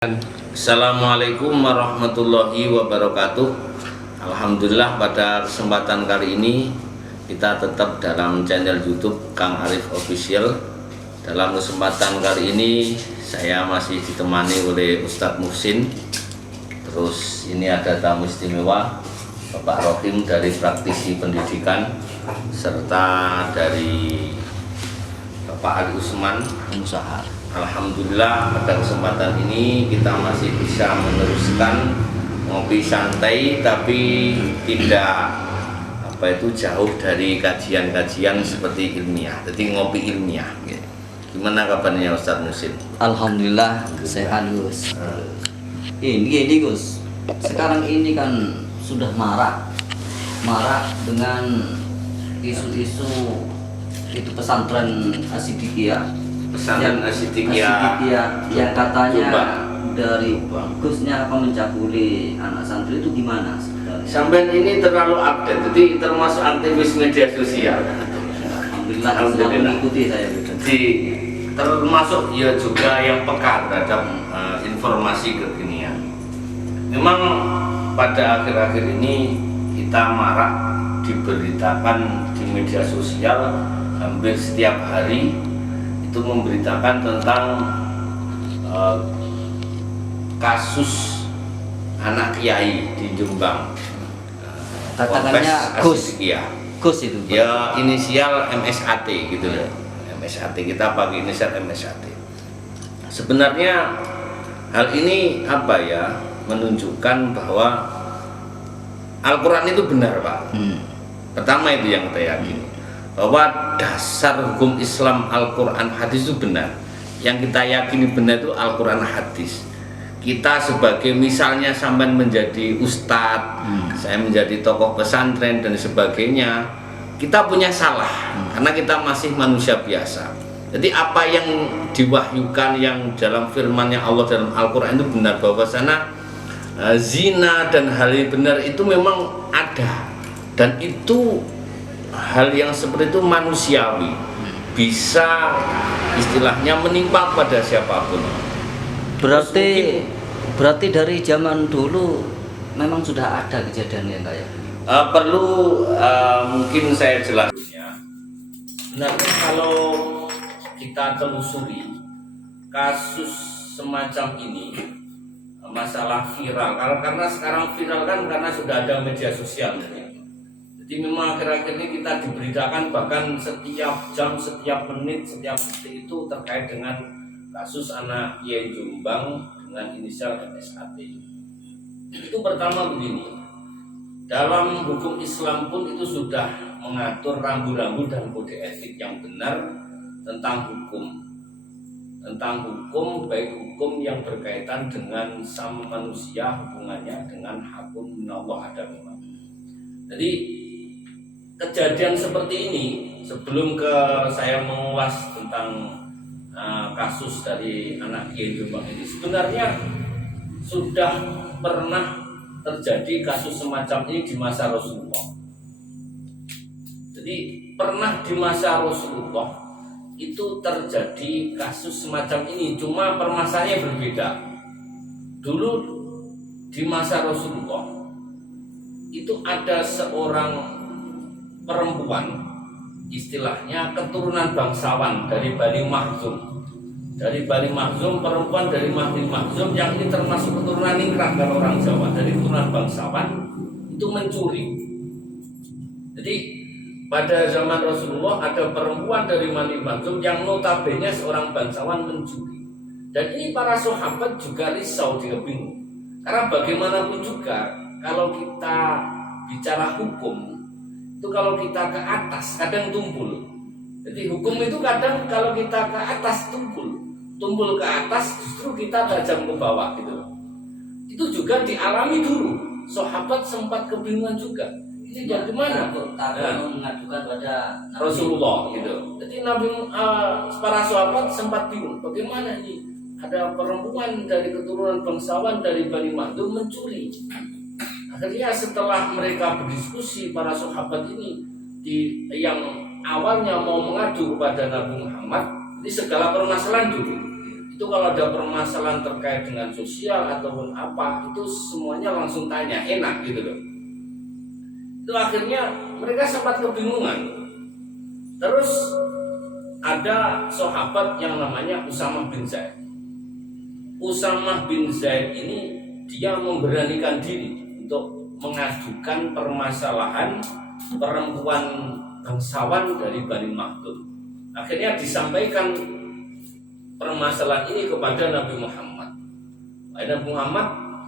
Assalamualaikum warahmatullahi wabarakatuh. Alhamdulillah pada kesempatan kali ini kita tetap dalam channel YouTube Kang Arif Official. Dalam kesempatan kali ini saya masih ditemani oleh Ustadz Muhsin. Terus ini ada tamu istimewa Bapak Rohim dari praktisi pendidikan, serta dari Bapak Ali Usman pengusaha. Alhamdulillah pada kesempatan ini kita masih bisa meneruskan ngopi santai, tapi tidak jauh dari kajian-kajian seperti ilmiah. Jadi ngopi ilmiah. Gimana kabarnya Ustadz Muhsin? Alhamdulillah sehat Gus. Ini Gus. Sekarang ini kan sudah marak dengan isu-isu itu pesantren Asidikiyah. Pesantren Asidikiyah yang katanya Coba. dari bagusnya apa mencabuli anak santri itu gimana sebenarnya? Sampai ini terlalu update, jadi termasuk aktivis media sosial. Alhamdulillah selalu mengikuti saya. Jadi termasuk ya juga yang peka terhadap informasi kekinian. Memang pada akhir-akhir ini kita marak diberitakan di media sosial hampir setiap hari. Itu memberitakan tentang kasus anak kiai di Jombang. Katakannya Gus itu. Ya inisial MSAT gitu ya. MSAT, kita pakai inisial MSAT. Sebenarnya hal ini menunjukkan bahwa Al-Quran itu benar, Pak. Pertama itu yang kita yakini, bahwa dasar hukum Islam Al-Quran hadis itu benar. Yang kita yakini benar itu Al-Quran hadis. Kita sebagai misalnya sampai menjadi ustadz, saya menjadi tokoh pesantren dan sebagainya, kita punya salah karena kita masih manusia biasa. Jadi apa yang diwahyukan yang dalam firman-Nya Allah dalam Al-Quran itu benar, bahwa sana zina dan hal yang benar itu memang ada, dan itu hal yang seperti itu manusiawi, bisa istilahnya menimpa pada siapapun. Berarti dari zaman dulu memang sudah ada kejadian yang kayak perlu mungkin saya jelasnya. Sebenarnya kalau kita telusuri kasus semacam ini, masalah viral, karena sekarang viral kan karena sudah ada media sosial. Jadi memang akhir-akhir ini kita diberitakan bahkan setiap jam, setiap menit, setiap detik itu terkait dengan kasus anak kiai Jombang dengan inisial MSAT. Itu pertama begini, dalam hukum Islam pun itu sudah mengatur rambu-rambu dan kode etik yang benar tentang hukum. Tentang hukum, baik hukum yang berkaitan dengan sama manusia, hubungannya dengan hakun minallah ada memang. Jadi kejadian seperti ini, sebelum saya mengulas tentang kasus dari anak kiai Jombang ini, sebenarnya sudah pernah terjadi kasus semacam ini di masa Rasulullah. Jadi pernah di masa Rasulullah itu terjadi kasus semacam ini, cuma permasalahannya berbeda. Dulu di masa Rasulullah itu ada seorang perempuan, istilahnya keturunan bangsawan dari Bani Makhzum. Dari Bani Makhzum, perempuan dari Bani Makhzum yang ini termasuk keturunan ningrat kalau orang Jawa, dari keturunan bangsawan itu mencuri. Jadi pada zaman Rasulullah ada perempuan dari Bani Makhzum yang notabene seorang bangsawan mencuri. Dan ini para sahabat juga risau, juga bingung. Karena bagaimanapun juga kalau kita bicara hukum itu, kalau kita ke atas kadang tumpul. Jadi hukum itu kadang kalau kita ke atas tumpul ke atas, justru kita tajam ke bawah gitu. Itu juga dialami dulu. Sahabat sempat kebingungan juga. Ini bagaimana? mengadukan pada Rasulullah gitu. Jadi para sahabat sempat bingung, bagaimana ini? Ada perempuan dari keturunan bangsawan dari Bani Makhzum mencuri. Akhirnya setelah mereka berdiskusi, para sahabat ini yang awalnya mau mengadu kepada Nabi Muhammad, ini segala permasalahan dulu itu kalau ada permasalahan terkait dengan sosial ataupun apa, itu semuanya langsung tanya, enak gitu loh. Itu akhirnya mereka sempat kebingungan. Terus ada sahabat yang namanya Usamah bin Zaid. Usamah bin Zaid ini dia memberanikan diri untuk mengajukan permasalahan perempuan bangsawan dari Bani Makhlum. Akhirnya disampaikan permasalahan ini kepada Nabi Muhammad. Nabi Muhammad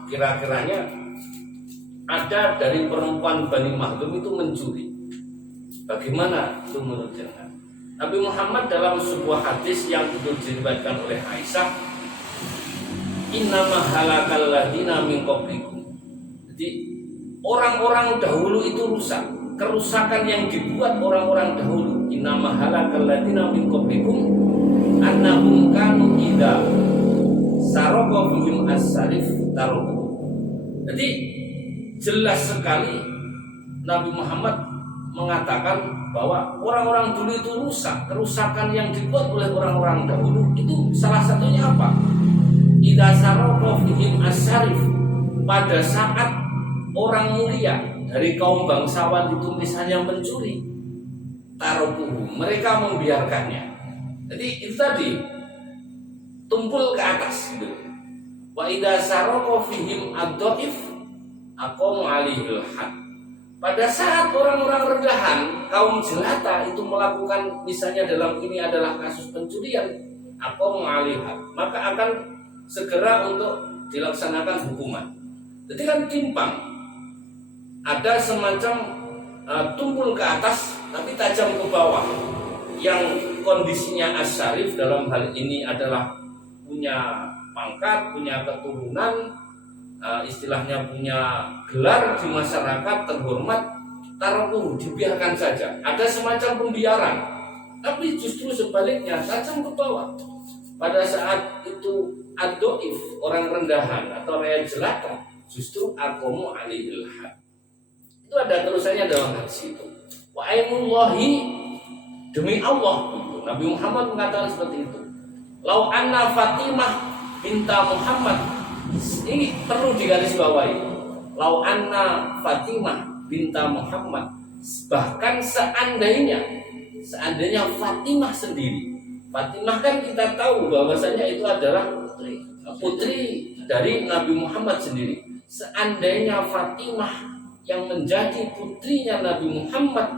kira-kiranya ada dari perempuan Bani Makhlum itu mencuri. Bagaimana itu menurut jenengan? Nabi Muhammad dalam sebuah hadis yang diriwayatkan oleh Aisyah, innama halakal ladina min qablikum. Jadi orang-orang dahulu itu rusak. Kerusakan yang dibuat orang-orang dahulu, innama halakal ladina min qablikum annahum kanu idza saraka fihim as-sarif taruku. Jadi jelas sekali Nabi Muhammad mengatakan bahwa orang-orang dulu itu rusak. Kerusakan yang dibuat oleh orang-orang dahulu itu salah satunya apa? Idza saraka fihim as-sarif, pada saat orang mulia dari kaum bangsawan itu misalnya mencuri, taruku, mereka membiarkannya. Jadi itu tadi tumpul ke atas gitu. Wa idza saraka fihim ad-dhaif aqamu 'alaihil had. Pada saat orang-orang rendahan, kaum jelata itu melakukan, misalnya dalam ini adalah kasus pencurian, aqamu 'alaihil had, maka akan segera untuk dilaksanakan hukuman. Jadi kan timpang. Ada semacam tumpul ke atas tapi tajam ke bawah. Yang kondisinya as-syarif dalam hal ini adalah punya pangkat, punya keturunan, istilahnya punya gelar di masyarakat, terhormat, taruh dibiarkan saja. Ada semacam pembiaran, tapi justru sebaliknya tajam ke bawah. Pada saat itu ad-dhaif, orang rendahan atau rakyat jelata, justru aqamu 'alaihil had. Itu ada terusannya dalam hadis itu. Wa aimullahi, demi Allah, Nabi Muhammad mengatakan seperti itu. Lau anna Fatimah binta Muhammad, ini perlu digarisbawahi. Lau anna Fatimah binta Muhammad, bahkan seandainya Fatimah sendiri. Fatimah kan kita tahu bahwasanya itu adalah putri dari Nabi Muhammad sendiri. Seandainya Fatimah yang menjadi putrinya Nabi Muhammad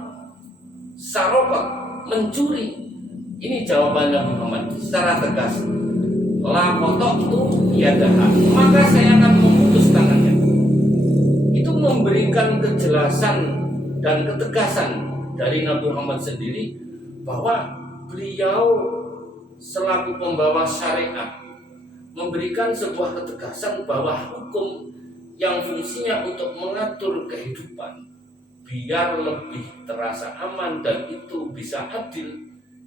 sarokat, mencuri, ini jawaban Nabi Muhammad secara tegas, la qata'tu yadaha, maka saya akan memutus tangannya. Itu memberikan kejelasan dan ketegasan dari Nabi Muhammad sendiri bahwa beliau selaku pembawa syariat memberikan sebuah ketegasan bahwa hukum yang fungsinya untuk mengatur kehidupan biar lebih terasa aman dan itu bisa adil,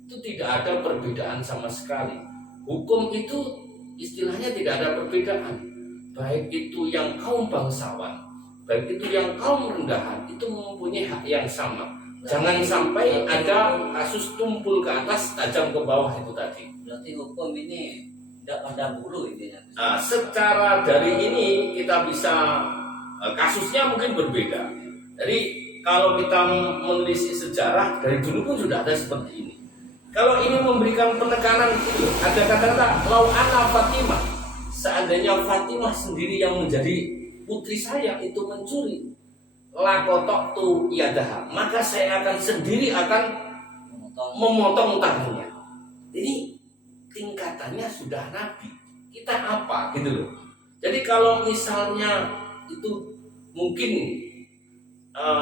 itu tidak ada perbedaan sama sekali. Hukum itu istilahnya tidak ada perbedaan, baik itu yang kaum bangsawan, baik itu yang kaum rendahan, itu mempunyai hak yang sama. Jangan sampai ada kasus tumpul ke atas tajam ke bawah itu tadi. Berarti hukum ini tidak pada bulu intinya. Nah, secara dari ini kita bisa kasusnya mungkin berbeda. Jadi kalau kita menelisik sejarah dari dulu pun sudah ada seperti ini. Kalau ini memberikan penekanan itu, ada kata-kata lau ana Fatimah, seandainya Fatimah sendiri yang menjadi putri saya itu mencuri, lakotok yadaha, maka saya akan sendiri memotong tangannya. Ini tingkatannya sudah Nabi, kita apa gitu loh. Jadi kalau misalnya itu mungkin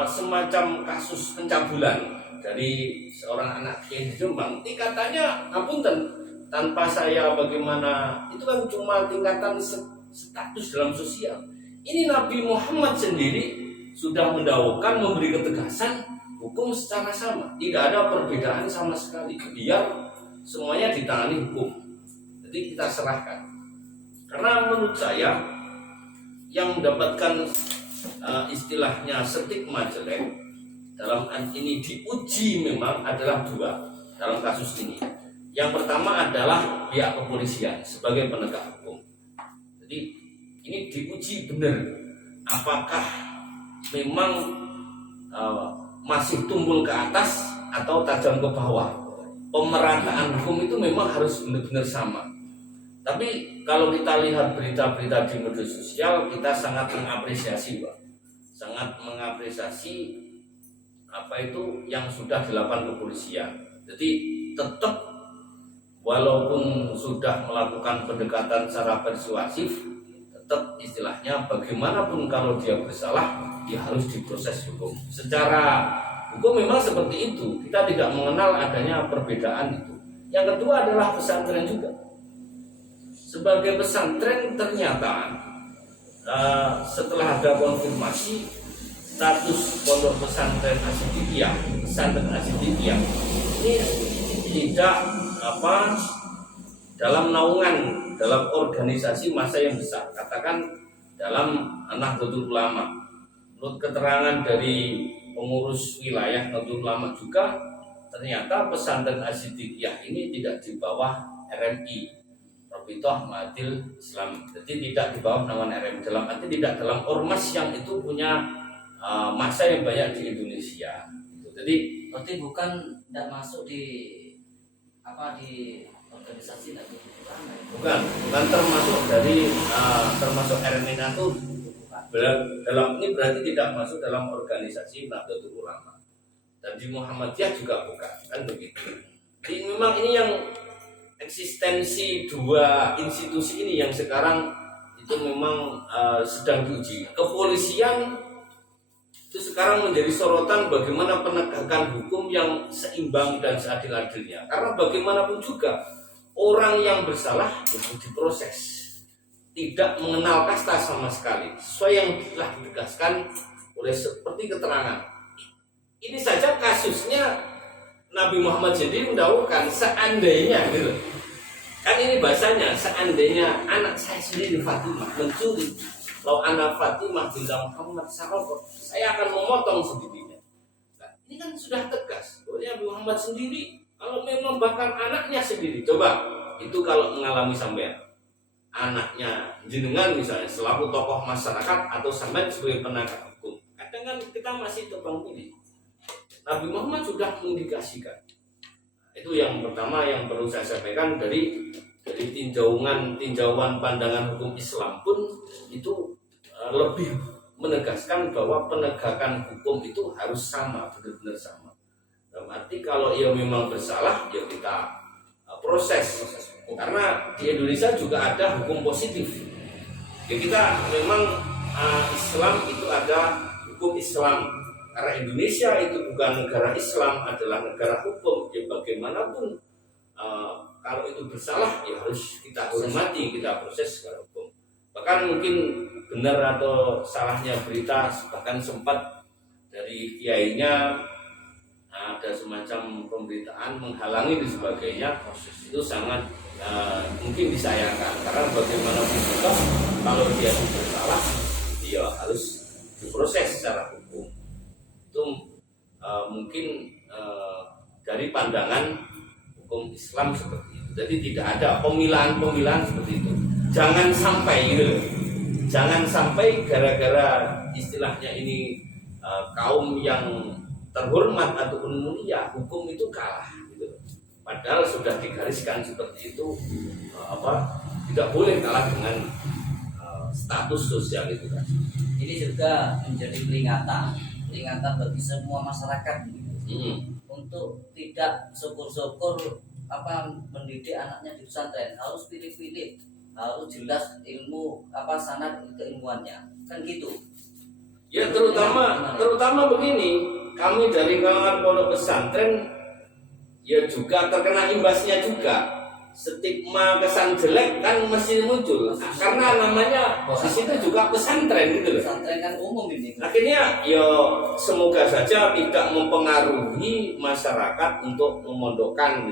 semacam kasus pencabulan dari seorang anak kiai di Jombang, tingkatannya ngapunten, tanpa saya bagaimana, itu kan cuma tingkatan status dalam sosial. Ini Nabi Muhammad sendiri sudah mendahulukan, memberi ketegasan hukum secara sama, tidak ada perbedaan sama sekali, biar semuanya ditangani hukum. Jadi kita serahkan. Karena menurut saya yang mendapatkan istilahnya stigma jelek dalam ini diuji memang adalah dua dalam kasus ini. Yang pertama adalah pihak kepolisian sebagai penegak hukum. Jadi ini diuji benar apakah memang masih tumpul ke atas atau tajam ke bawah. Pemerataan hukum itu memang harus benar-benar sama. Tapi kalau kita lihat berita-berita di media sosial, kita sangat mengapresiasi, Pak. Sangat mengapresiasi apa itu yang sudah dilakukan kepolisian. Jadi tetap walaupun sudah melakukan pendekatan secara persuasif, tetap istilahnya bagaimanapun kalau dia bersalah, dia harus diproses hukum. Secara hukum memang seperti itu. Kita tidak mengenal adanya perbedaan itu. Yang kedua adalah pesantren juga. Sebagai pesantren ternyata setelah ada konfirmasi status pondok pesantren Asidikiyah ini tidak dalam naungan dalam organisasi massa yang besar, katakan dalam Nahdlatul Ulama. Menurut keterangan dari pengurus wilayah Nahdlatul Ulama juga, ternyata pesantren Asidikiyah ini tidak di bawah RMI, Rabithah Mahathir Islam. Jadi tidak di bawah naungan RMI, dalam arti tidak dalam ormas yang itu punya massa yang banyak di Indonesia. Jadi berarti bukan tidak masuk di organisasi lagi. Bukan termasuk dari termasuk RMI itu dalam ini berarti tidak masuk dalam organisasi Nahdlatul Ulama. Dan di Muhammadiyah juga bukan, kan begitu. Jadi memang ini yang eksistensi dua institusi ini yang sekarang itu memang sedang diuji. Kepolisian itu sekarang menjadi sorotan bagaimana penegakan hukum yang seimbang dan seadil-adilnya. Karena bagaimanapun juga orang yang bersalah harus diproses, tidak mengenal kasta sama sekali, sesuai yang telah ditegaskan oleh seperti keterangan. Ini saja kasusnya Nabi Muhammad sendiri mendahulukan seandainya gitu. Kan ini bahasanya, seandainya anak saya sendiri Fatimah mencuri, kalau anak Fatimah bilang Muhammad sahabat, saya akan memotong sendirinya. Nah, ini kan sudah tegas. Nabi Muhammad sendiri kalau memang bahkan anaknya sendiri, coba itu kalau mengalami sampean, anaknya jenengan misalnya selaku tokoh masyarakat atau sampean sebagai penegak hukum, kadang kan kita masih tebang pilih. Nabi Muhammad sudah mengindikasikan. Itu yang pertama yang perlu saya sampaikan dari tinjauan pandangan hukum Islam pun itu lebih menegaskan bahwa penegakan hukum itu harus sama, benar-benar sama. Dalam arti kalau ia memang bersalah, ya kita proses. Karena di Indonesia juga ada hukum positif. Ya kita memang Islam itu ada hukum Islam. Karena Indonesia itu bukan negara Islam, adalah negara hukum. Ya bagaimanapun kalau itu bersalah, ya harus kita hormati, kita proses secara hukum. Bahkan mungkin benar atau salahnya berita, bahkan sempat dari kiainya ada semacam pemberitaan menghalangi dan sebagainya, proses itu sangat mungkin disayangkan. Karena bagaimanapun juga kalau dia bersalah, dia harus diproses secara hukum. Itu mungkin dari pandangan hukum Islam seperti itu. Jadi tidak ada pemilahan-pemilahan seperti itu. Jangan sampai gitu. Jangan sampai gara-gara istilahnya ini kaum yang terhormat ataupun mulia, hukum itu kalah gitu. Padahal sudah digariskan seperti itu, tidak boleh kalah dengan status sosial itu kan. Ini juga menjadi peringatan bagi semua masyarakat untuk tidak syukur-syukur mendidik anaknya di pesantren, harus pilih-pilih, harus jelas ilmu sanad keilmuannya, kan gitu. Ya terutama begini, kami dari kalangan pondok pesantren ya juga terkena imbasnya juga. Stigma kesan jelek kan masih muncul karena namanya di situ juga pesantren gitu loh. Pesantren kan umum ini. Akhirnya ya semoga saja tidak mempengaruhi masyarakat untuk memondokkan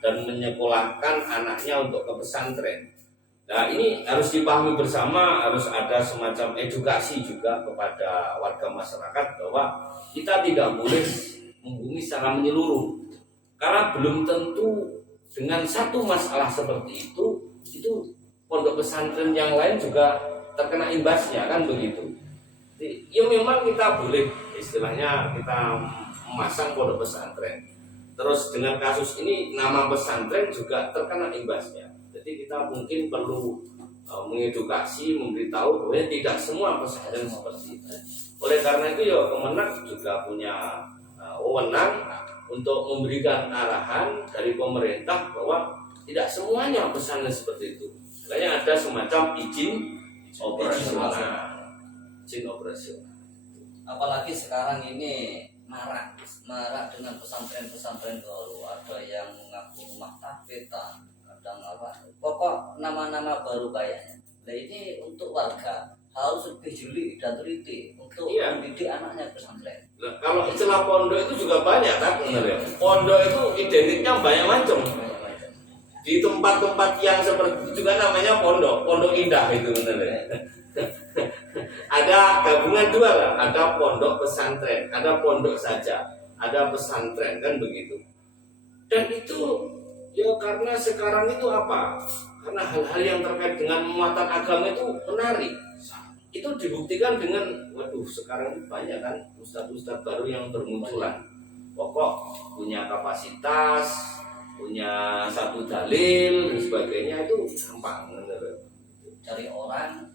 dan menyekolahkan anaknya untuk ke pesantren. Nah ini harus dipahami bersama, harus ada semacam edukasi juga kepada warga masyarakat bahwa kita tidak boleh menghukumi secara menyeluruh. Karena belum tentu dengan satu masalah seperti itu pondok pesantren yang lain juga terkena imbasnya, kan begitu. Jadi, ya memang kita boleh istilahnya kita memasang pondok pesantren. Terus dengan kasus ini nama pesantren juga terkena imbasnya. Jadi kita mungkin perlu mengedukasi, memberitahu bahwa tidak semua pesantren seperti itu. Oleh karena itu ya Kemenak juga punya wewenang untuk memberikan arahan dari pemerintah bahwa tidak semuanya pesantren seperti itu. Makanya ada semacam izin operasional. Apalagi sekarang ini marak dengan pesantren-pesantren baru, ada yang mengaku rumah tahfidzan, kadang apa, pokok nama-nama baru kayaknya. Nah ini untuk warga harus lebih jeli dan teliti untuk mendidik anaknya pesantren. Nah, kalau istilah pondok itu juga banyak kan, benar ya? Pondok itu identiknya banyak macam. Di tempat-tempat yang seperti itu juga namanya pondok indah itu, benar ya? Ada gabungan dua lah, ada pondok pesantren, ada pondok saja, ada pesantren, kan begitu. Dan itu ya karena sekarang itu apa? Karena hal-hal yang terkait dengan muatan agama itu menarik. Itu dibuktikan dengan, waduh sekarang banyak kan ustadz-ustadz baru yang bermunculan. Pokok punya kapasitas, punya satu dalil dan sebagainya, itu gampang. Cari orang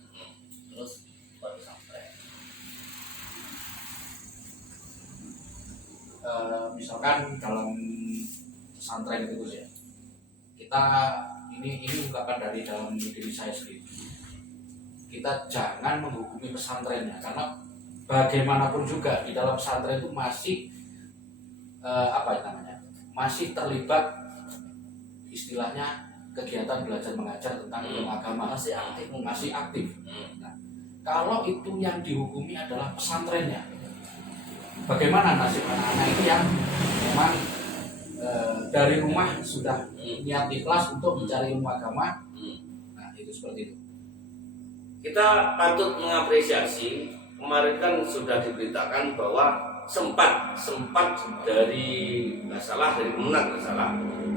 terus pesantren. Misalkan dalam pesantren itu ya, kita ini ungkapan dari dalam diri saya sendiri. Kita jangan menghukumi pesantrennya, karena bagaimanapun juga di dalam pesantren itu masih masih terlibat istilahnya kegiatan belajar mengajar tentang ilmu agama, masih aktif. Nah, kalau itu yang dihukumi adalah pesantrennya, bagaimana nasib anak-anak itu yang memang dari rumah sudah niat ikhlas untuk mencari ilmu agama? Nah itu seperti itu. Kita patut mengapresiasi, kemarin kan sudah diberitakan bahwa sempat dari dari Kemenak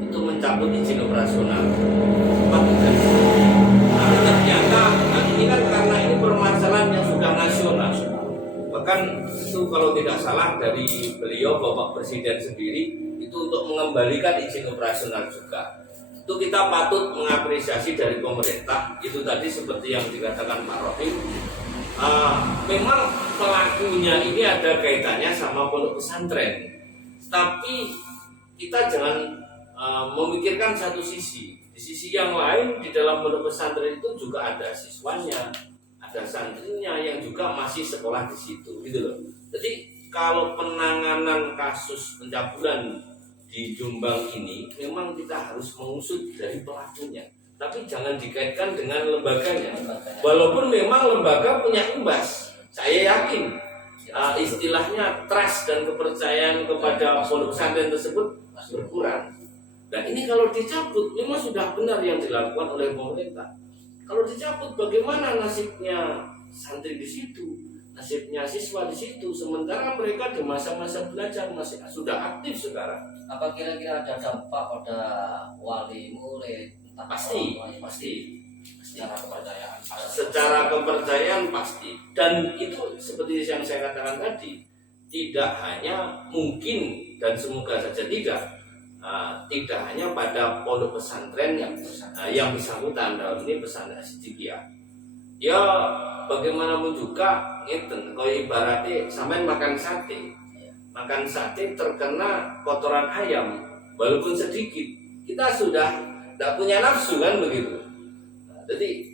itu mencabut izin operasional. Tapi ternyata ini kan karena ini permasalahan yang sudah nasional. Bahkan itu kalau tidak salah dari beliau Bapak Presiden sendiri itu untuk mengembalikan izin operasional juga. Itu kita patut mengapresiasi dari pemerintah. Itu tadi seperti yang dikatakan Pak Rohim, memang pelakunya ini ada kaitannya sama pondok pesantren, tapi kita jangan memikirkan satu sisi. Di sisi yang lain, di dalam pondok pesantren itu juga ada siswanya, ada santrinya yang juga masih sekolah di situ, gitu loh. Jadi kalau penanganan kasus pencabulan di Jombang ini memang kita harus mengusut dari pelakunya, tapi jangan dikaitkan dengan lembaganya. Walaupun memang lembaga punya imbas, saya yakin istilahnya trust dan kepercayaan kepada pondok pesantren tersebut berkurang. Dan ini kalau dicabut memang sudah benar yang dilakukan oleh pemerintah. Kalau dicabut bagaimana nasibnya santri di situ, nasibnya siswa di situ, sementara mereka di masa-masa belajar masih sudah aktif sekarang. Apa kira-kira ada dampak pada wali murid? Pasti. Secara kepercayaan pasti. Dan itu seperti yang saya katakan tadi, tidak hanya mungkin dan semoga saja tidak hanya pada pondok pesantren yang bersangkutan dalam ini pesantren Siddiqiyah. Ya bagaimanapun juga ngeten, kalau ibaratnya sampai makan sate terkena kotoran ayam, walaupun sedikit, kita sudah tidak punya nafsu kan begitu. Jadi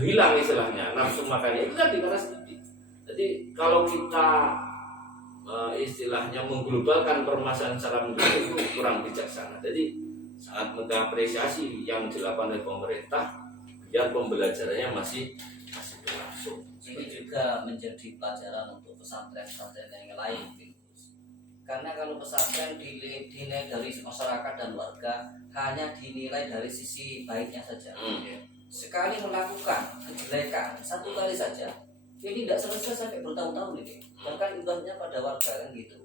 hilang istilahnya nafsu makannya itu tadi karena sedikit. Jadi kalau kita istilahnya mengglobalkan permasalahan secara mendalam itu kurang bijaksana. Jadi sangat mengapresiasi yang dilakukan oleh pemerintah biar pembelajarannya masih berlangsung. Ini juga menjadi pelajaran untuk pesantren-pesantren yang lain. Karena kalau pesantren dinilai dari masyarakat dan warga hanya dinilai dari sisi baiknya saja. Sekali melakukan kejelekan satu kali saja, ini tidak selesai sampai bertahun-tahun ini. Bahkan imbasnya pada warga kan gitu.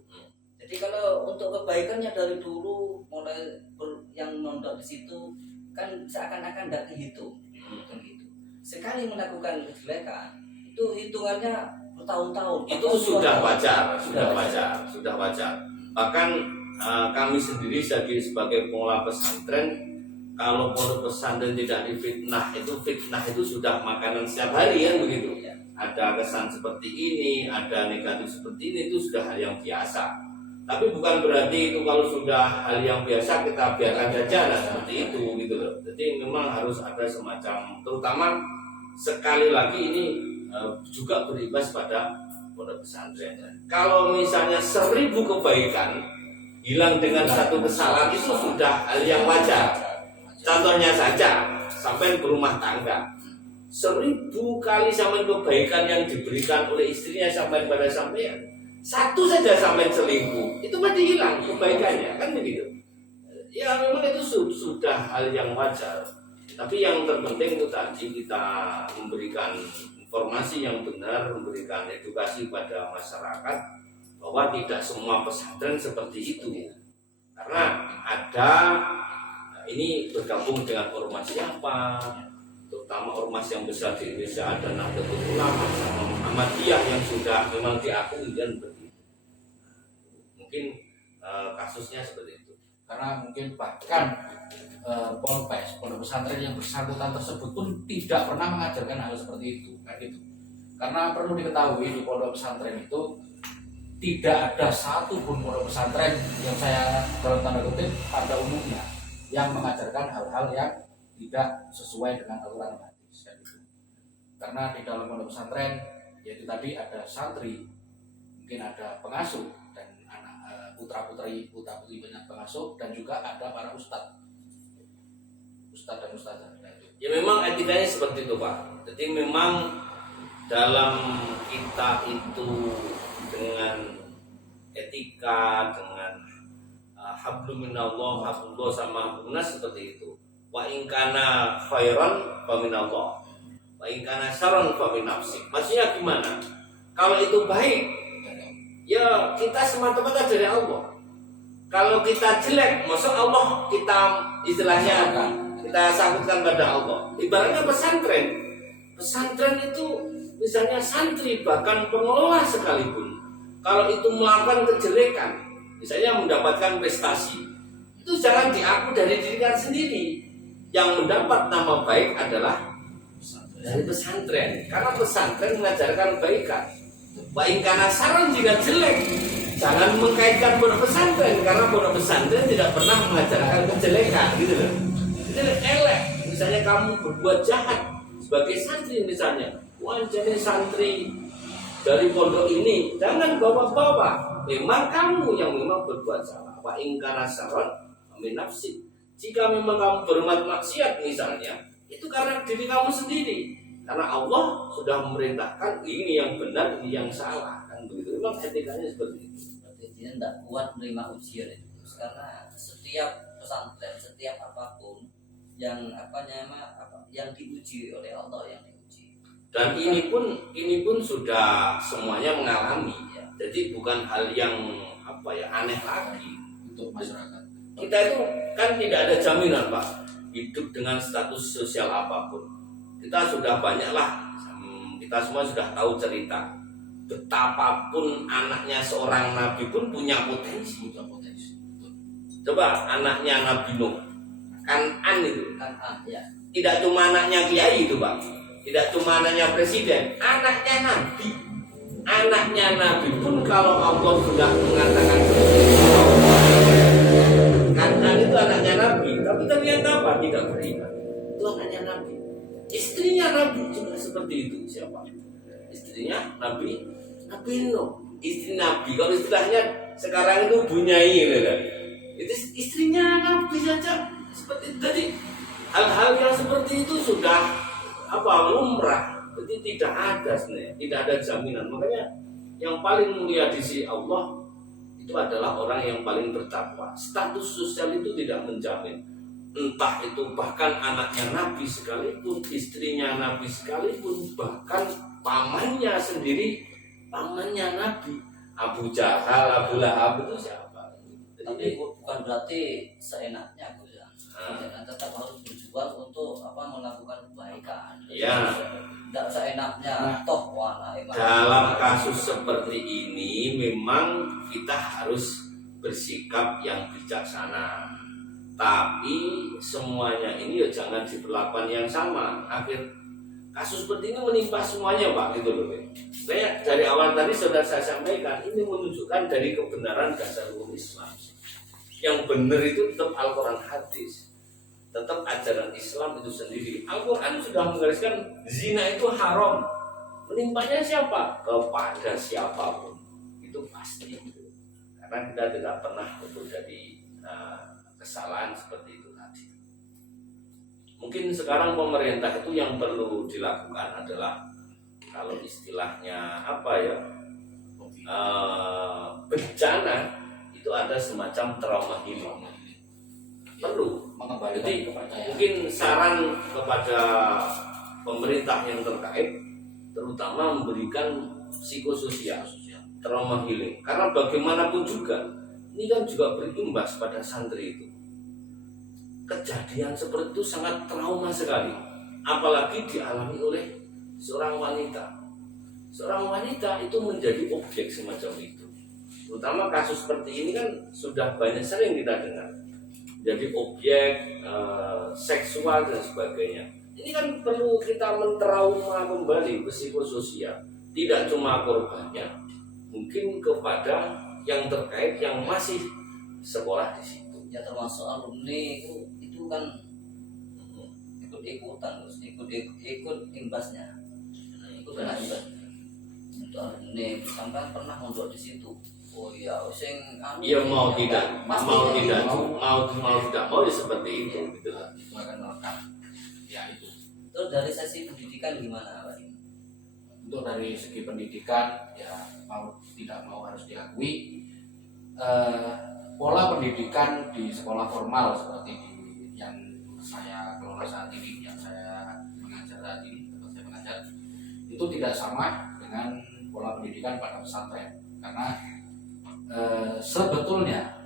Jadi kalau untuk kebaikannya dari dulu mulai yang mondok di situ kan seakan-akan tidak dihitung, gitu. Sekali melakukan kejelekan itu hitungannya bertahun-tahun. Itu sudah wajar. Bahkan kami sendiri sebagai pengelola pesantren, kalau pondok pesantren tidak difitnah, fitnah itu sudah makanan setiap hari kan begitu. Ya. Ada kesan seperti ini, ada negatif seperti ini, itu sudah hal yang biasa. Tapi bukan berarti itu kalau sudah hal yang biasa kita biarkan saja, nah seperti itu gitu loh. Jadi memang harus ada semacam, terutama sekali lagi ini juga berimbas pada pondok pesantren. Kalau misalnya 1000 kebaikan hilang dengan satu kesalahan, itu sudah hal yang wajar. Contohnya saja, sampai berumah tangga, 1000 kali sampai kebaikan yang diberikan oleh istrinya sampai pada sampean, satu saja sampai selingkuh, itu pasti hilang kebaikannya, kan begitu. Ya memang itu sudah hal yang wajar. Tapi yang terpenting itu tadi kita memberikan informasi yang benar, memberikan edukasi pada masyarakat bahwa tidak semua pesantren seperti itu. Karena ada, ini bergabung dengan ormas siapa, terutama ormas yang besar di Indonesia, ada Nahdlatul Ulama sama Muhammadiyah yang sudah memang diakui dan begitu. Mungkin kasusnya seperti itu. Karena mungkin bahkan ponpes, pondok pesantren yang bersangkutan tersebut pun tidak pernah mengajarkan hal seperti itu, kan gitu. Karena perlu diketahui di pondok pesantren itu tidak ada satu pun pondok pesantren yang saya dalam tanda kutip pada umumnya yang mengajarkan hal-hal yang tidak sesuai dengan aturan hadis, kan gitu. Karena di dalam pondok pesantren yaitu tadi ada santri, mungkin ada pengasuh dan anak putra-putri banyak pengasuh, dan juga ada para ustadz dan ustadzah. Ya memang etikanya seperti itu Pak. Jadi memang dalam kita itu dengan etika, dengan hablum minallah, hablullah sama hablunnas seperti itu. Wa in kana khairan fa minallah, wa in kana syarran fa min nafsi. Maksudnya gimana? Kalau itu baik, ya kita semata-mata dari Allah. Kalau kita jelek, maksud Allah kita istilahnya kita sangkutkan pada Allah. Ibaratnya pesantren itu misalnya santri bahkan pengelola sekalipun, kalau itu melakukan kejelekan, misalnya mendapatkan prestasi, itu jangan diaku dari diri kita sendiri. Yang mendapat nama baik adalah dari pesantren, karena pesantren mengajarkan kebaikan. Baik karena saran jika jelek, jangan mengkaitkan pondok pesantren, karena pondok pesantren tidak pernah mengajarkan kejelekan, gitu loh. Jadi elek, misalnya kamu berbuat jahat sebagai santri misalnya, wah jadi santri dari pondok ini, jangan bawa-bawa. Memang kamu yang memang berbuat salah. Wa in kana saran min nafsi. Jika memang kamu berbuat maksiat misalnya, itu karena diri kamu sendiri. Karena Allah sudah memerintahkan ini yang benar, ini yang salah, kan begitu. Memang etikanya seperti itu. Berarti dia tidak kuat menerima ujian itu, karena setiap pesantren, setiap apapun yang yang diuji oleh Allah, yang diuji. Dan ini pun sudah semuanya mengalami, ya. Jadi bukan hal yang aneh lagi untuk masyarakat. Kita itu kan tidak ada jaminan Pak hidup dengan status sosial apapun. Kita sudah banyaklah, kita semua sudah tahu cerita betapapun anaknya seorang nabi pun punya potensi. Coba anaknya Nabi Nuh, Kan'an itu, Ya. tidak cuma anaknya kiai itu Pak, tidak cuma anaknya presiden, anaknya nabi. Anaknya nabi pun kalau Allah sudah mengatakan Kan'an itu anaknya nabi, tapi ternyata apa? Tidak beriman. Itu anaknya nabi. Istrinya nabi juga seperti itu. Siapa? Istrinya Nabi Nuh. Istri nabi, kalau istilahnya sekarang itu bunyai, itu istrinya nabi saja seperti itu. Jadi hal-hal yang seperti itu sudah lumrah. Jadi tidak ada sebenarnya, tidak ada jaminan. Makanya yang paling mulia di sisi Allah itu adalah orang yang paling bertakwa. Status sosial itu tidak menjamin. Entah itu bahkan anaknya Nabi sekalipun, istrinya Nabi sekalipun, bahkan pamannya sendiri, pamannya Nabi. Abu Jahal, Abu Lahab itu siapa? Tapi bukan berarti seenaknya Gus ya. Nah. Tetap harus berjuang untuk melakukan kebaikan. Ya. Tidak seenaknya toh wana Dalam kasus seperti ini memang kita harus bersikap yang bijaksana. Tapi semuanya ini ya jangan diperlakukan yang sama. Kasus seperti ini menimpa semuanya Pak gitu loh. Saya dari awal tadi sudah saya sampaikan ini menunjukkan dari kebenaran dasar hukum Islam. Yang benar itu tetap Al-Quran hadis, tetap ajaran Islam itu sendiri. Al-Quran sudah menggariskan zina itu haram. Menimpanya siapa? Kepada siapapun. Itu pasti. Karena kita tidak pernah terjadi kesalahan seperti itu tadi. Mungkin sekarang pemerintah itu yang perlu dilakukan adalah kalau istilahnya bencana itu ada semacam trauma healing. Perlu mengembalikan jadi kepercayaan. mungkin saran kepada pemerintah yang terkait terutama memberikan psikososial trauma healing karena bagaimanapun juga ini kan juga berimbas pada santri itu. Kejadian seperti itu sangat trauma sekali, apalagi dialami oleh seorang wanita. Seorang wanita itu menjadi objek semacam itu. Terutama kasus seperti ini kan sudah banyak sering kita dengar. Jadi objek seksual dan sebagainya. Ini kan perlu kita mentrauma kembali psikososial. Tidak cuma korbannya, mungkin kepada yang terkait yang masih sekolah di situ. Ya termasuk alumni itu kan ikut-ikutan Gus, ikut imbasnya. Ikut kena imbasnya. Untuk alumni sampai pernah mondok di situ. Oh iya, sing Iya mau tidak mau tidak ya seperti itu gitu lah. Itu akan melekat. Ya itu. Terus dari sesi pendidikan gimana Pak? Untuk dari segi pendidikan ya mau tidak mau harus diakui pola pendidikan di sekolah formal seperti yang saya kelola saat ini, yang saya mengajar saat ini, tempat saya mengajar itu tidak sama dengan pola pendidikan pada pesantren karena sebetulnya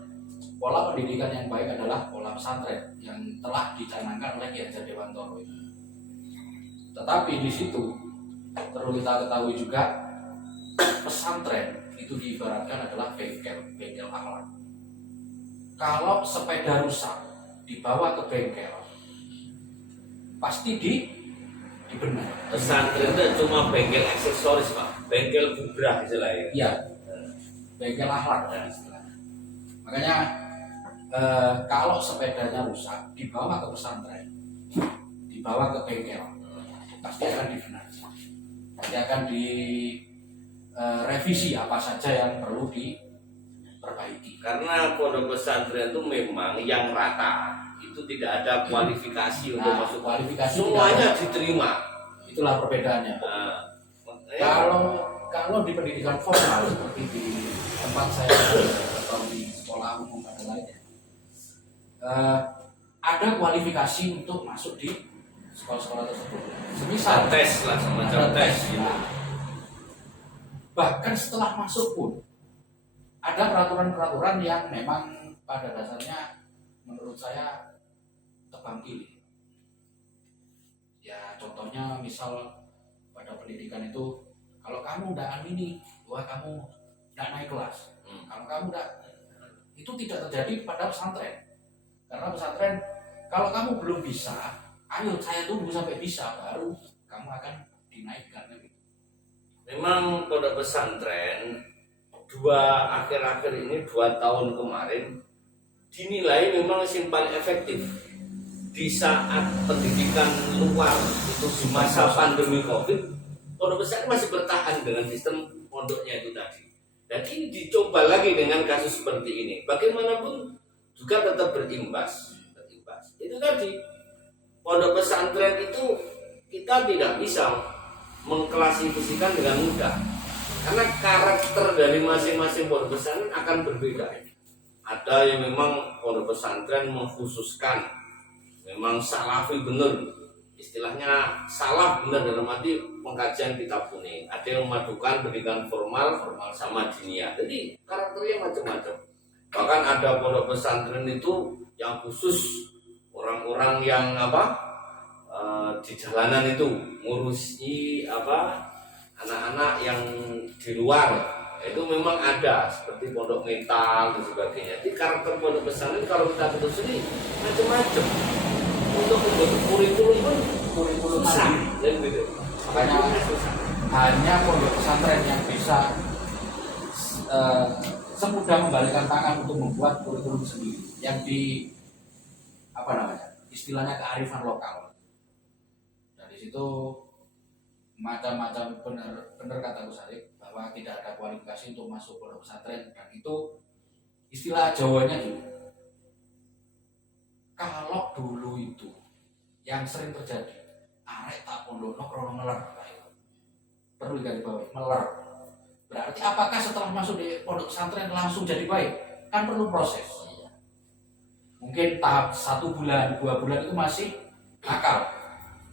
pola pendidikan yang baik adalah pola pesantren yang telah dicanangkan oleh Ki Hajar Dewantoro itu. Tetapi di situ perlu kita ketahui juga pesantren itu diibaratkan adalah bengkel akhlak. Kalau sepeda rusak dibawa ke bengkel pasti dibenar. Pesantren itu cuma bengkel aksesoris Pak, bengkel bubrah istilahnya. Iya, bengkel akhlak dan istilahnya. Makanya kalau sepedanya rusak dibawa ke pesantren, dibawa ke bengkel, pasti akan dibenar. Pasti akan direvisi apa saja yang perlu diperbaiki. Karena pondok pesantren itu memang yang rata itu tidak ada kualifikasi untuk masuk. Kualifikasi Semuanya diterima. Itulah perbedaannya. Kalau di pendidikan formal seperti di tempat saya atau di sekolah umum pada lainnya, ada kualifikasi untuk masuk di sekolah-sekolah tersebut. Semisal tes lah semacam tes. Bahkan setelah masuk pun ada peraturan-peraturan yang memang pada dasarnya menurut saya tebang pilih. Ya contohnya misal pada pendidikan itu kalau kamu tidak amini, wah kamu tidak naik kelas. Kalau kamu tidak, itu tidak terjadi pada pesantren. Karena pesantren kalau kamu belum bisa, ayo saya tunggu sampai bisa baru kamu akan dinaikkan. Memang pondok pesantren akhir-akhir ini 2 tahun kemarin dinilai memang yang paling efektif di saat pendidikan luar itu di masa pandemi COVID. Pondok pesantren masih bertahan dengan sistem pondoknya itu tadi. Dan ini dicoba lagi dengan kasus seperti ini. Bagaimanapun juga tetap berimbas. Itu tadi pondok pesantren itu kita tidak bisa mengklasifikasikan dengan mudah. Karena karakter dari masing-masing pondok pesantren akan berbeda. Ada yang memang pondok pesantren mengkhususkan memang salafi benar, istilahnya salaf benar dalam arti pengkajian kitab kuning, ada yang memadukan pendidikan formal sama dinia. Jadi karakternya macam-macam. Bahkan ada pondok pesantren itu yang khusus orang-orang yang di jalanan itu ngurusi anak-anak yang di luar, itu memang ada seperti pondok metal dan sebagainya. Jadi karakter pondok pesantren kalau kita telusuri macam-macam. Untuk membuat kurikulum pun susah, dan gitu. Makanya hanya pondok pesantren yang bisa semudah membalikkan tangan untuk membuat kurikulum sendiri yang istilahnya kearifan lokal. Dari situ macam-macam benar kata Gus Arif bahwa tidak ada kualifikasi untuk masuk pondok pesantren, dan itu istilah Jawanya juga. Kalau dulu itu yang sering terjadi, arek tak pondok krono meler, perlu digarisbawahi, meler. Berarti apakah setelah masuk di pondok pesantren langsung jadi baik? Kan perlu proses. Mungkin tahap 1 bulan, 2 bulan itu masih nakal.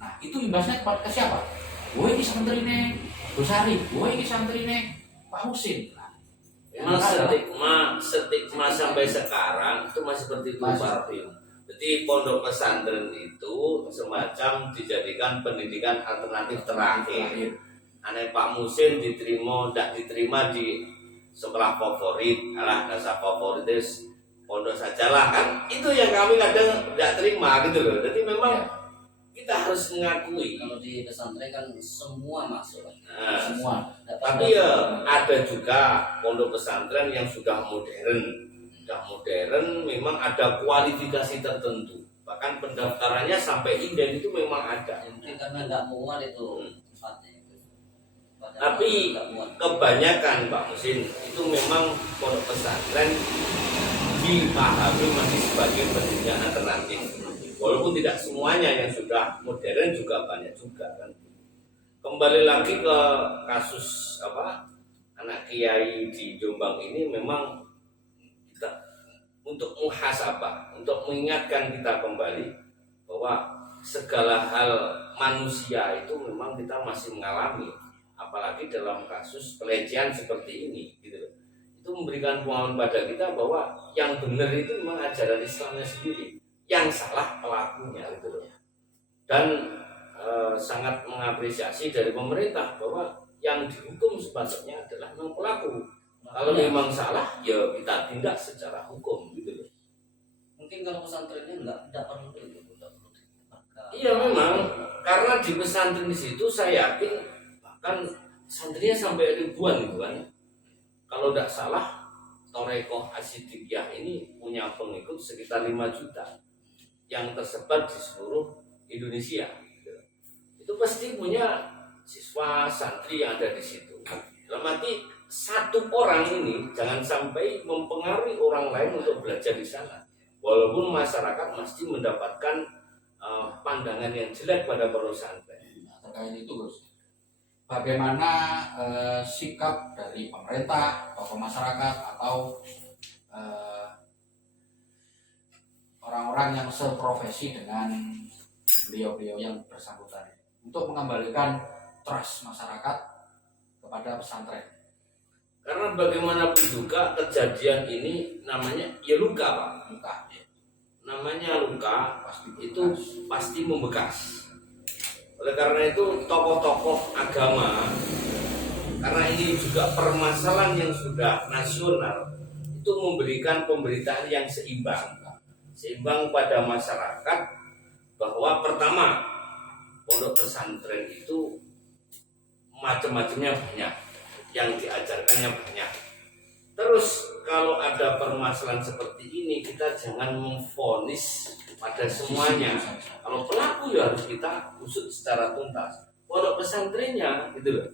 Nah, itu imbasnya ke siapa? Ini santrine Gus Arif, ini santrine Pak Husin. Memang stigma sampai sekarang itu masih seperti itu, Pak. Jadi pondok pesantren itu semacam dijadikan pendidikan alternatif terakhir. Aneh Pak Musin tidak diterima di sekolah favorit, dasar favorit itu pondok sajalah, kan itu yang kami kadang tidak terima gitu loh. Jadi memang kita harus mengakui kalau di pesantren kan semua masuk. Semua. Tapi ya ada juga pondok pesantren yang sudah modern. Memang ada kualifikasi tertentu. Bahkan pendaftarannya sampai inden itu memang ada. Mungkin karena nggak muat itu tempatnya. Tapi kebanyakan Pak Musin itu memang pondok pesantren dipahami masih sebagai pendidikan alternatif. Walaupun tidak semuanya yang sudah modern juga banyak juga kan. Kembali lagi ke kasus anak kiai di Jombang ini, memang kita untuk muhasabah, untuk mengingatkan kita kembali bahwa segala hal manusia itu memang kita masih mengalami, apalagi dalam kasus pelecehan seperti ini gitu loh. Itu memberikan pengalaman pada kita bahwa yang benar itu memang ajaran Islamnya sendiri, yang salah pelakunya gitu loh. Dan sangat mengapresiasi dari pemerintah bahwa yang dihukum sepatutnya adalah memang pelaku. Kalau memang salah, ya kita tindak secara hukum gitu loh. Mungkin kalau pesantrennya nggak perlu itu, Iya memang, karena di pesantren di situ saya yakin bahkan santrinya sampai ribuan gitu kan. Kalau tidak salah, Torekoh Asidikiyah ini punya pengikut sekitar 5 juta yang tersebar di seluruh Indonesia. Itu pasti punya siswa santri yang ada di situ. Dalam arti satu orang ini jangan sampai mempengaruhi orang lain untuk belajar di sana. Walaupun masyarakat mesti mendapatkan pandangan yang jelek pada pesantren. Terkait itu Gus, bagaimana sikap dari pemerintah, tokoh masyarakat atau orang-orang yang seprofesi dengan beliau-beliau yang bersangkutan untuk mengembalikan trust masyarakat kepada pesantren? Karena bagaimanapun juga kejadian ini namanya ya luka Pak. Namanya luka pasti membekas. Oleh karena itu tokoh-tokoh agama, karena ini juga permasalahan yang sudah nasional, itu memberikan pemberitaan yang seimbang pada masyarakat bahwa pertama, pondok pesantren itu macam-macamnya banyak, yang diajarkannya banyak. Terus kalau ada permasalahan seperti ini, kita jangan memvonis pada semuanya. Kalau pelaku ya harus kita usut secara tuntas. Pondok pesantrennya gitu loh,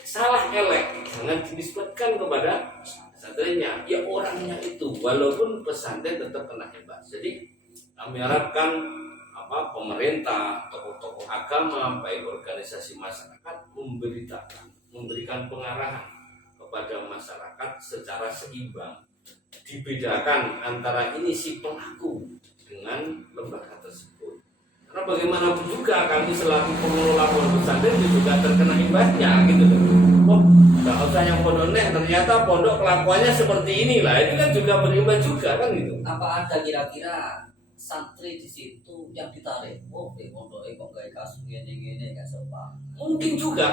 salah elek, jangan dinisbatkan kepada pesantrennya. Ya orangnya itu, walaupun pesantren tetap kena imbas. Jadi kami harapkan pemerintah, tokoh-tokoh agama, baik organisasi masyarakat memberikan pengarahan kepada masyarakat secara seimbang, dibedakan antara ini si pelaku dengan lembaga tersebut. Karena bagaimanapun juga kami selaku pengelola pondok pesantren juga terkena imbasnya gitu loh. Oh, nggak usah yang pondok nih, ternyata pondok kelakuannya seperti inilah, itu kan juga berimbas juga kan gitu. Apa ada kira-kira santri di situ yang ditarik? Oh, pondok kok gak kasus gini gak sopan. Mungkin juga.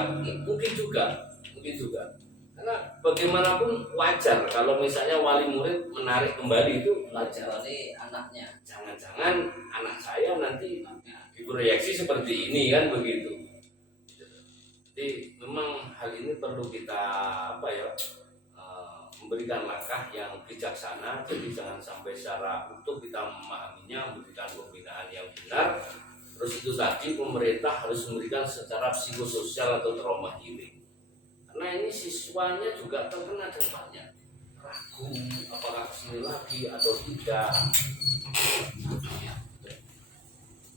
Karena bagaimanapun wajar kalau misalnya wali murid menarik kembali itu wajar. Kecuali anaknya. Jangan-jangan anak saya nanti diproyeksi seperti ini kan begitu. Jadi memang hal ini perlu kita memberikan langkah yang bijaksana. Jadi jangan sampai secara utuh kita memahaminya, memberikan pembinaan yang benar. Terus itu tadi pemerintah harus memberikan secara psikososial atau trauma healing. Karena ini siswanya juga terkena dampaknya, ragu apakah kesini lagi atau tidak.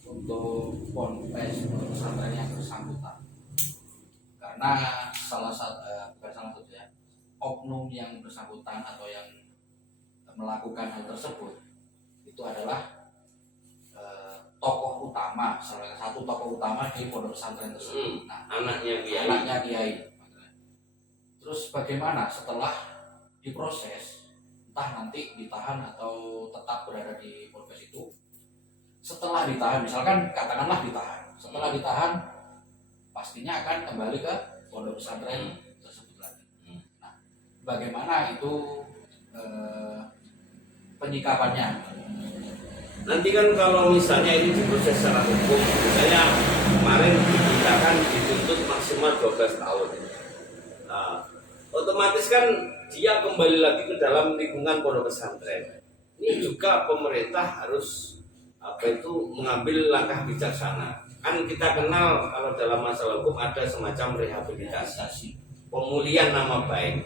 Untuk ponpes pesantren yang bersangkutan, karena bukan salah satu ya, oknum yang bersangkutan atau yang melakukan hal tersebut itu adalah tokoh utama, salah satu tokoh utama di pondok pesantren tersebut. Nah, anaknya kiai. Terus bagaimana setelah diproses, entah nanti ditahan atau tetap berada di ponpes itu? Setelah ditahan, misalkan katakanlah ditahan, setelah ditahan pastinya akan kembali ke pondok pesantren tersebut lagi. Nah, bagaimana itu penyikapannya? Nanti kan kalau misalnya ini diproses secara hukum, misalnya kemarin diberitakan dituntut maksimal 12 tahun. Nah, otomatis kan dia kembali lagi ke dalam lingkungan pondok pesantren. Ini juga pemerintah harus mengambil langkah bijaksana. Kan kita kenal kalau dalam masalah hukum ada semacam rehabilitasi, pemulihan nama baik.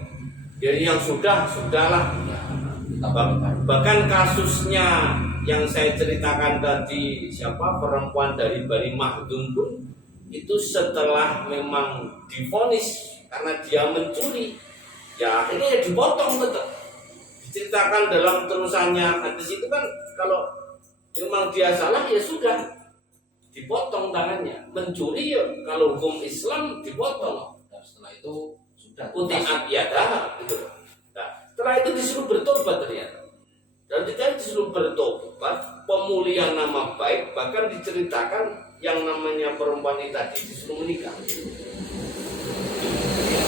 Jadi yang sudahlah. Bahkan kasusnya yang saya ceritakan tadi, perempuan dari Bani Mahdum pun itu setelah memang divonis karena dia mencuri, ya akhirnya dipotong tetap. Diceritakan dalam terusannya hadis itu kan kalau memang dia salah ya sudah dipotong tangannya. Mencuri ya kalau hukum Islam dipotong. Dan setelah itu sudah utiat yadah gitu. Nah, setelah itu disuruh bertobat ternyata. Dan tidak disuruh bertobat, pemulihan nama baik, bahkan diceritakan yang namanya perempuan ini tadi disuruh menikah.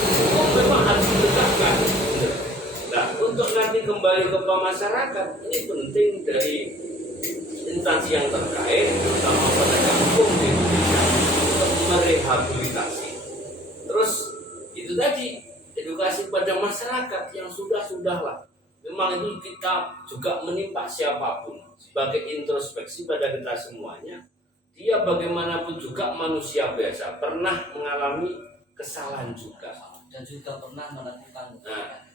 Hukum memang harus ditegakkan. Nah, untuk nanti kembali ke masyarakat, ini penting dari instansi yang terkait, terutama penegak hukum di Indonesia, untuk merehabilitasi. Terus itu tadi, edukasi pada masyarakat yang sudahlah. Memang itu kita juga menimpa siapapun sebagai introspeksi pada kita semuanya. Dia bagaimanapun juga manusia biasa, pernah mengalami kesalahan juga. Dan juga pernah melakukan. Nah,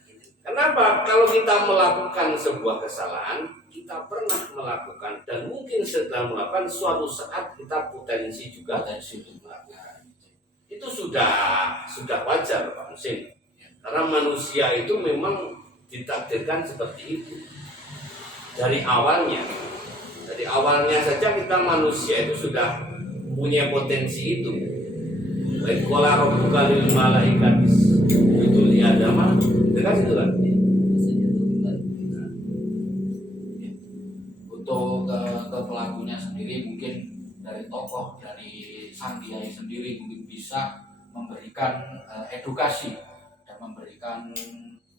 kenapa? Kalau kita melakukan sebuah kesalahan, kita pernah melakukan dan mungkin setelah melakukan suatu saat kita potensi untuk melakukan. Itu sudah wajar Pak Musin. Karena manusia itu memang ditakdirkan seperti itu. Dari awalnya saja kita manusia itu sudah punya potensi itu. Baik qala rabbuka lil malaikatis itu li adama, kan itu kan. Untuk ke pelakunya sendiri mungkin dari tokoh, dari sang kiai sendiri mungkin bisa memberikan edukasi dan memberikan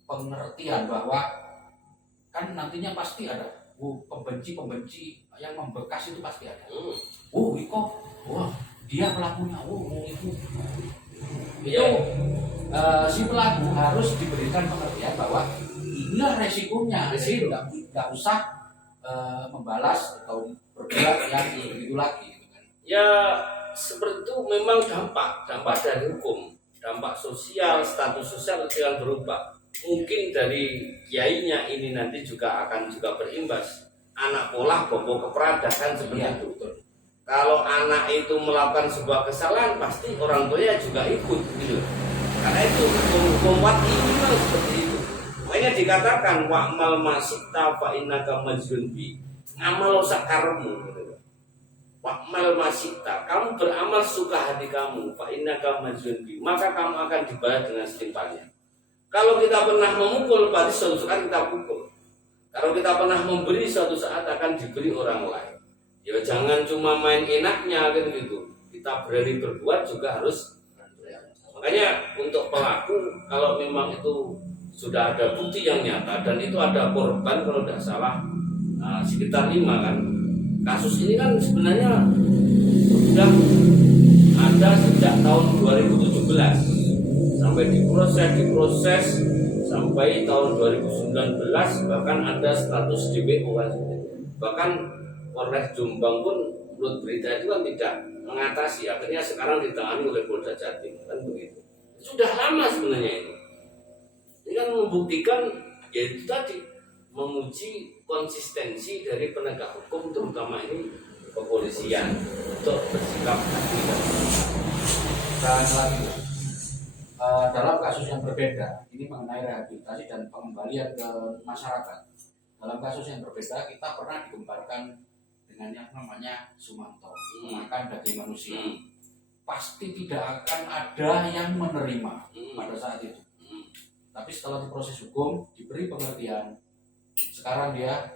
pengertian bahwa kan nantinya pasti ada pembenci yang membekas itu pasti ada. Dia pelakunya, itu. Si pelaku harus diberikan pengertian bahwa inilah resikonya. Jadi nggak usah membalas atau berbuat yang begitu lagi. Ya seperti itu memang dampak dari hukum, dampak sosial, status sosial yang berubah. Mungkin dari kiainya ini nanti juga akan berimbas. Anak pola bobo keperadakan seperti itu. Betul. Kalau anak itu melakukan sebuah kesalahan, pasti orang tuanya juga ikut gitu. Karena itu hukum wati memang seperti itu. Makanya dikatakan wa'mal masita fa innaka majnun bi. Amal sakarmu gitu. Wa'mal masita, kamu beramal suka hati kamu, fa innaka majzun bi, maka kamu akan dibayar dengan setimpalnya. Kalau kita pernah memukul, berarti suatu saat kita pukul. Kalau kita pernah memberi, suatu saat akan diberi orang lain. Ya jangan cuma main enaknya kan gitu. Kita berani berbuat juga harus. Makanya untuk pelaku, kalau memang itu sudah ada bukti yang nyata dan itu ada korban, kalau tidak salah sekitar 5 kan. Kasus ini kan sebenarnya sudah ada sejak tahun 2017 sampai diproses sampai tahun 2019, bahkan ada status DPO kan. Bahkan Polres Jombang pun menurut berita itu kan tidak mengatasi, akhirnya sekarang ditangani oleh Polda Jatim kan begitu. Sudah lama sebenarnya itu. Ini kan membuktikan yaitu tadi menguji konsistensi dari penegak hukum, terutama ini kepolisian, untuk bersikap adil. Dan lagi dalam kasus yang berbeda, ini mengenai rehabilitasi dan pengembalian ke masyarakat. Dalam kasus yang berbeda, kita pernah digembarkan dengan yang namanya Sumanto, makan daging manusia. Pasti tidak akan ada yang menerima pada saat itu. Tapi setelah diproses hukum, diberi pengertian, sekarang dia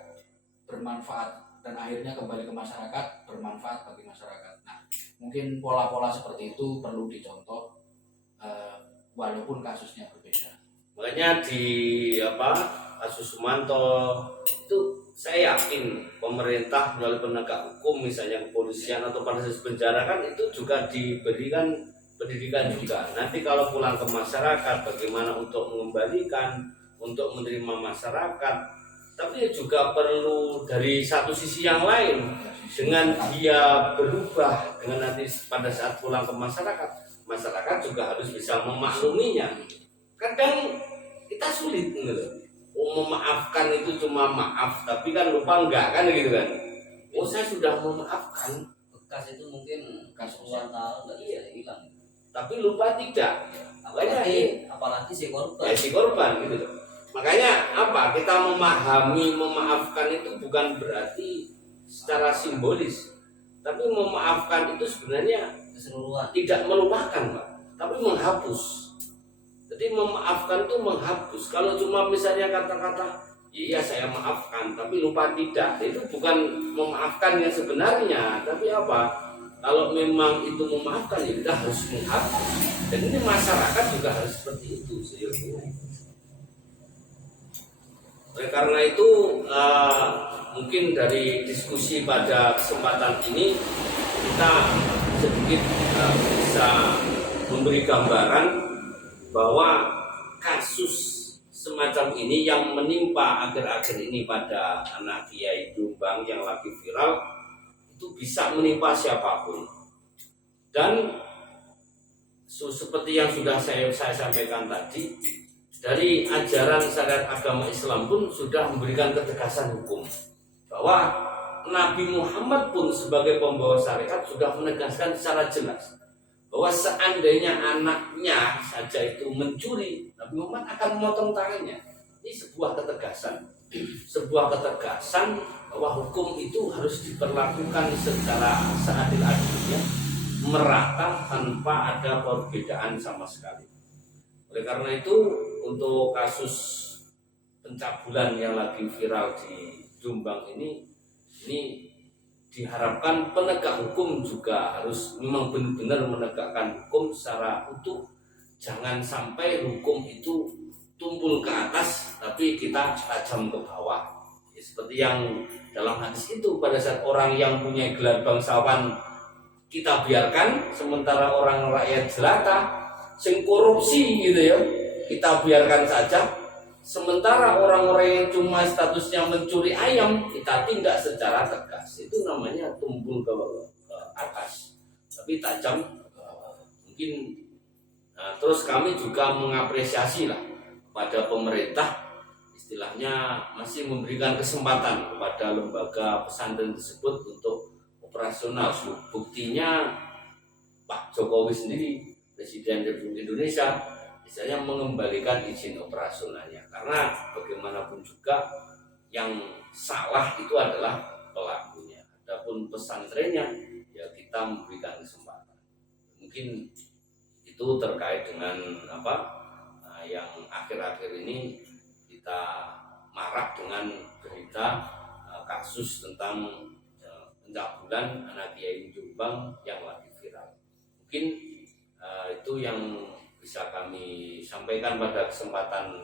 bermanfaat dan akhirnya kembali ke masyarakat, bermanfaat bagi masyarakat. Nah, mungkin pola-pola seperti itu perlu dicontoh walaupun kasusnya berbeda. Makanya di kasus Sumanto itu saya yakin pemerintah melalui penegak hukum, misalnya kepolisian atau proses penjara kan itu juga diberikan pendidikan juga. Nanti kalau pulang ke masyarakat bagaimana untuk mengembalikan, untuk menerima masyarakat. Tapi juga perlu dari satu sisi yang lain, dengan dia berubah, dengan nanti pada saat pulang ke masyarakat, masyarakat juga harus bisa memakluminya. Kadang kita sulit gitu. Memaafkan itu cuma maaf, tapi kan lupa enggak kan gitu kan. Oh saya sudah memaafkan, Bekas itu mungkin puluhan tahun nggak bisa hilang. tapi lupa tidak. Apalagi si korban. Ya si korban gitu loh. Makanya apa? Kita memahami memaafkan itu bukan berarti secara simbolis, tapi memaafkan itu sebenarnya Keseluruhan. tidak melupakan, Pak, tapi menghapus. Jadi memaafkan itu menghapus. Kalau cuma misalnya kata-kata iya saya maafkan, tapi lupa tidak, itu bukan memaafkan yang sebenarnya. Tapi apa? Kalau memang itu memaafkan, ya kita harus menghapus. Dan ini masyarakat juga harus seperti itu sejujurnya. Oleh karena itu mungkin dari diskusi pada kesempatan ini kita sedikit bisa memberi gambaran bahwa kasus semacam ini yang menimpa akhir-akhir ini pada anak Kiai Jombang yang lagi viral itu bisa menimpa siapapun. Dan seperti yang sudah saya sampaikan tadi, dari ajaran syariat agama Islam pun sudah memberikan ketegasan hukum bahwa Nabi Muhammad pun sebagai pembawa syariat sudah menegaskan secara jelas bahwa seandainya anaknya saja itu mencuri, Nabi Muhammad akan memotong tangannya. Ini sebuah ketegasan bahwa hukum itu harus diperlakukan secara seadil-adilnya, merata tanpa ada perbedaan sama sekali. Oleh karena itu, untuk kasus pencabulan yang lagi viral di Jombang ini diharapkan penegak hukum juga harus memang benar-benar menegakkan hukum secara utuh. Jangan sampai hukum itu tumpul ke atas tapi kita tajam ke bawah. Ya, seperti yang dalam hadis itu, pada saat orang yang punya gelar bangsawan kita biarkan, sementara orang rakyat jelata sing korupsi gitu ya, kita biarkan saja. Sementara orang-orang yang cuma statusnya mencuri ayam kita tindak secara tegas. Itu namanya tumpul ke atas, tapi tajam mungkin. Nah, terus kami juga mengapresiasi lah pada pemerintah, istilahnya masih memberikan kesempatan kepada lembaga pesantren tersebut untuk operasional. Buktinya Pak Jokowi sendiri, Presiden Republik Indonesia, misalnya mengembalikan izin operasionalnya, karena bagaimanapun juga yang salah itu adalah pelakunya. Adapun pesantrennya ya kita memberikan kesempatan. Mungkin itu terkait dengan yang akhir-akhir ini kita marak dengan berita kasus tentang pencabulan anak kiai Jombang yang lagi viral. Mungkin itu yang bisa kami sampaikan pada kesempatan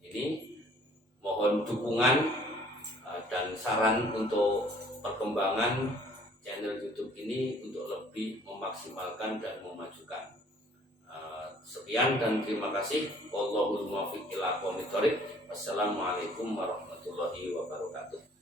ini. Mohon dukungan dan saran untuk perkembangan channel YouTube ini untuk lebih memaksimalkan dan memajukan. Sekian dan terima kasih. Wallahul muwaffiq ila aqwamit thoriq. Wassalamualaikum warahmatullahi wabarakatuh.